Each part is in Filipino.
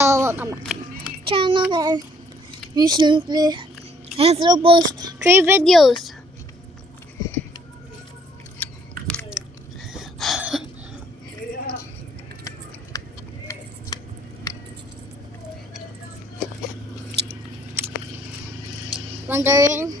Welcome back to my channel, and recently I have to post 3 videos. Wondering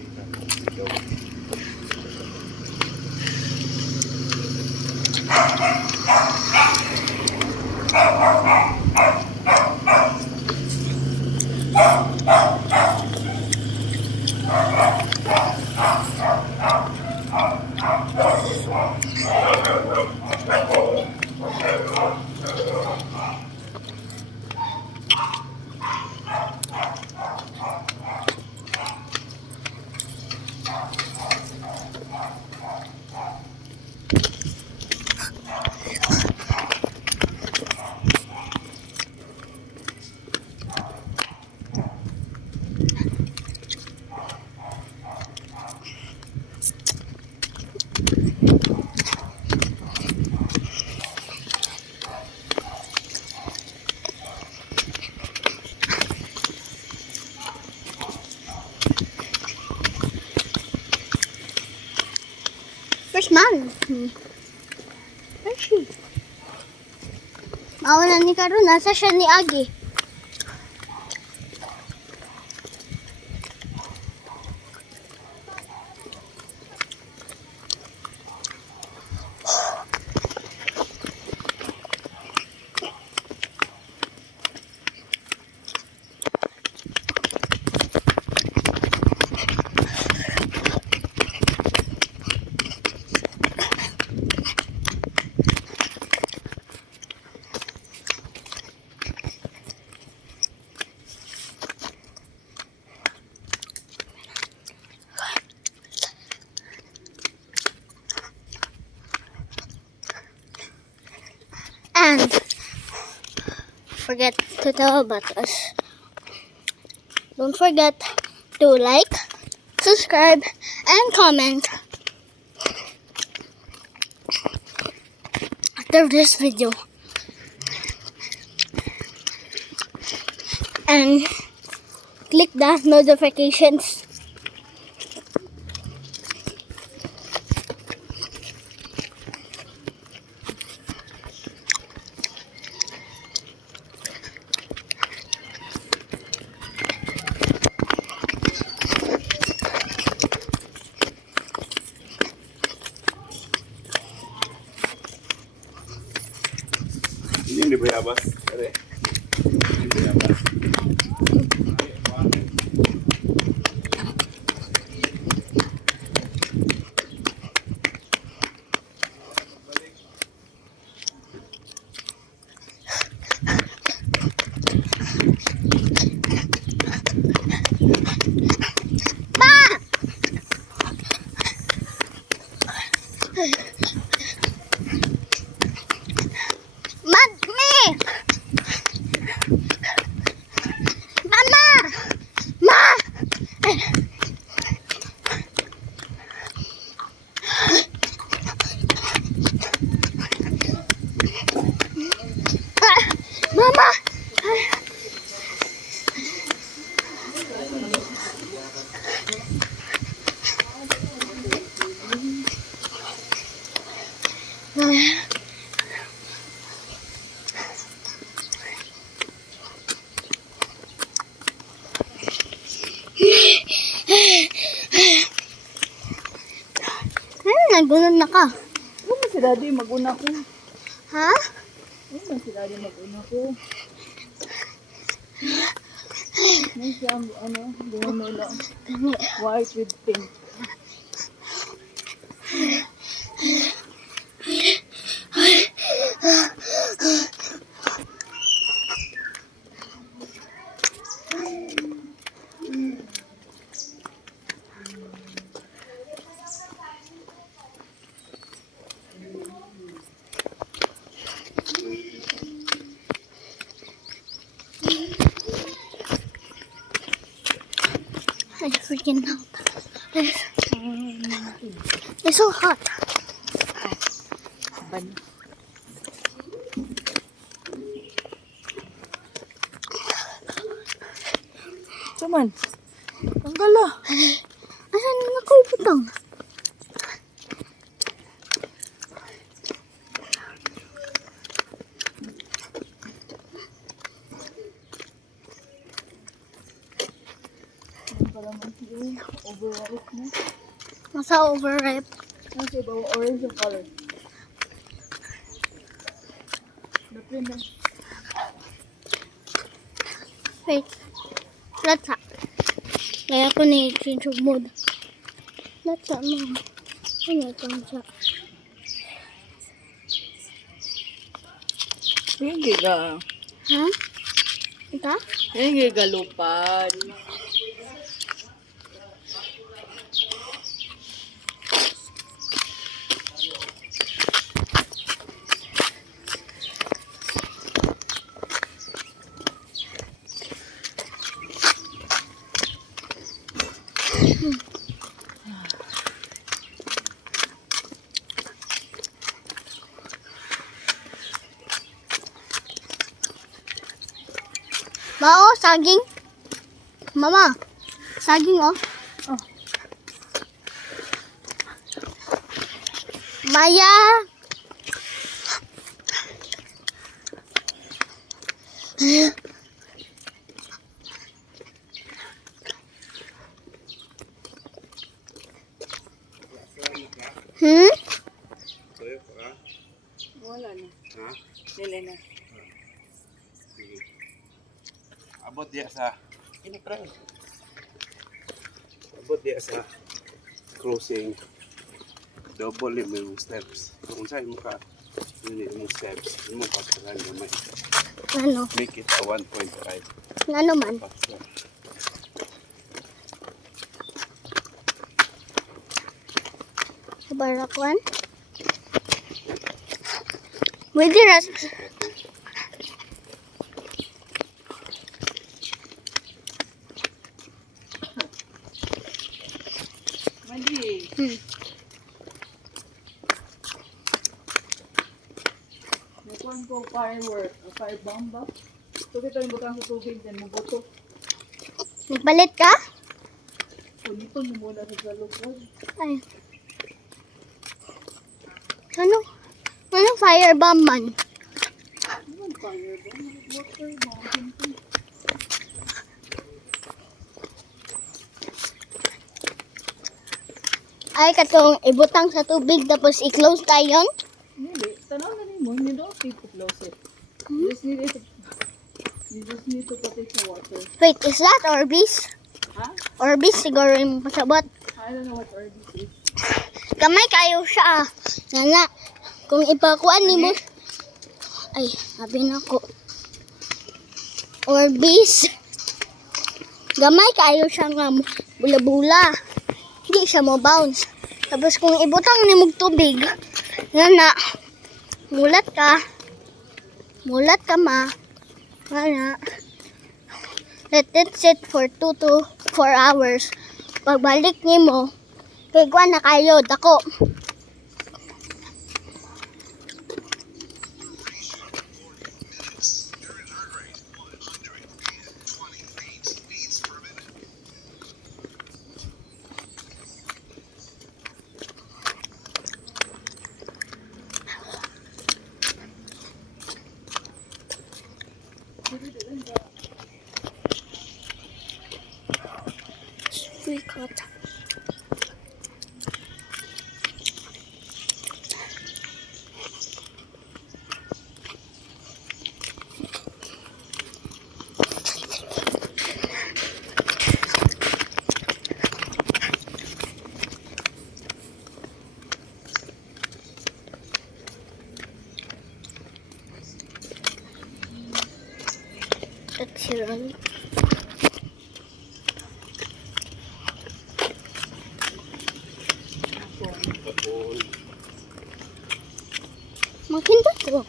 where's Mom? Where's she? Mawala ni Karo. Nasa siya ni Agi. And forget to tell about us. Don't forget to like, subscribe, and comment after this video. And click the notifications. Ini bayabas, kare. Ini bayabas. Mama! Nagunan na ka. Ano si Daddy mag-una ko? Ha? Ano si Daddy mag-una ko? May siyang gumamela. White with pink. I freaking out. It's so hot. man. Tanggal ah. Asan na ko ibutang? Ano pala man siya? Overripe na. Nasa overripe. Ano siya ba? Orange yung color. Napin na. Wait. Lata. Kaya ko na change of mode. Lata mo. Ano itong siya? Hindi ka. Ha? Ito? Hindi ka lupad. Mao, saging. Mama, saging oh. Oh. Maya. Hmm? Tuyo ka? Wala na. Ha? Nila na. Sige. Abot diya sa... Inipray. Abot diya sa... Crossing. Double yung steps. Kung saan mo ka... Hindi yung steps. Hindi mo pasalan naman. Ano? Make it a 1.5. Ano man? Pasok. Barakwan? Pwede ras. Mali. Nakuhan ko firework. Fire bomb ba? Ito kita yung butang sa tubig. Then mabuto. Nagpalit ka? Punito mo muna sa salukod. Ay. Ano? Anong firebomb man? Ano ang fire bomb? Water bomb. Ay, katong ibutang sa tubig tapos i-close tayo. Hindi. Tanaw na rin mo. You don't need to close it. You just need it to... You just need to put it sa water. Wait, is that Orbis? Ha? Orbis siguro yung pasabot. I don't know what Orbis is. Gamay kayo siya ah. Nana, kung ipakuan ni mo. Ay, sabi na ko. Orbis. Gamay kayo siya nga bula-bula. Hindi siya mo bounce. Tapos kung ibutang ni mong tubig, nana, mulat ka. Mulat ka ma. Nana. Let it sit for 2 to 4 hours. Pagbalik ni mo, kay na kayo, dako. Sweet cut. That's here on. Makinda ko.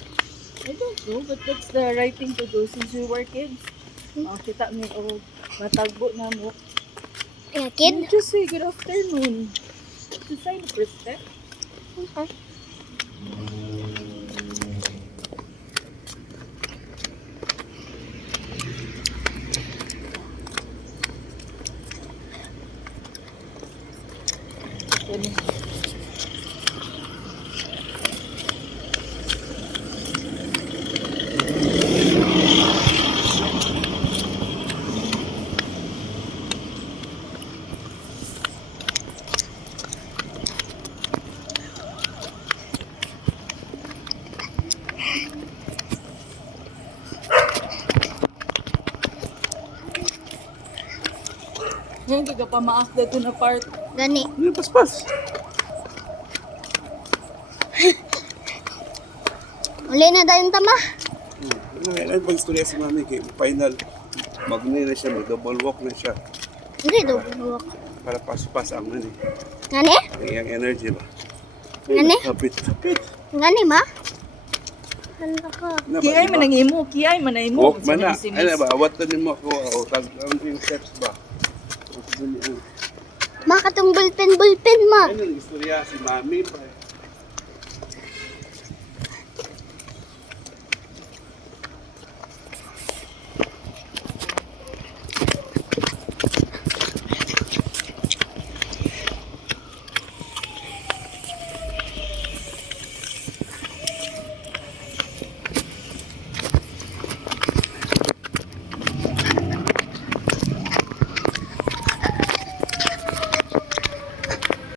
I don't know, but that's the right thing to do since we were kids. Kita mi o matagbo na mo. Kid? Just say good afternoon. To sign of respect. Okay. Kani. Ngayon ka pa maas dito na part. Gani. Hindi, paspas. Uli na dahil tama. Ano pag istorya si mami kay final. Magni na siya, mag-double walk na siya. Hindi daw buwak. Para paspas ang ano. Ngani? Ang energy ba? Ngani? Kapit, kapit. Ngani ma? Hala ka. Kiyay man ang imo, kiyay man ang imo. Walk man na. Ano ba, awatan mo ako. O, tag, ang yung steps ba? Ma katong bulpen ma. Ano yung istorya si mami?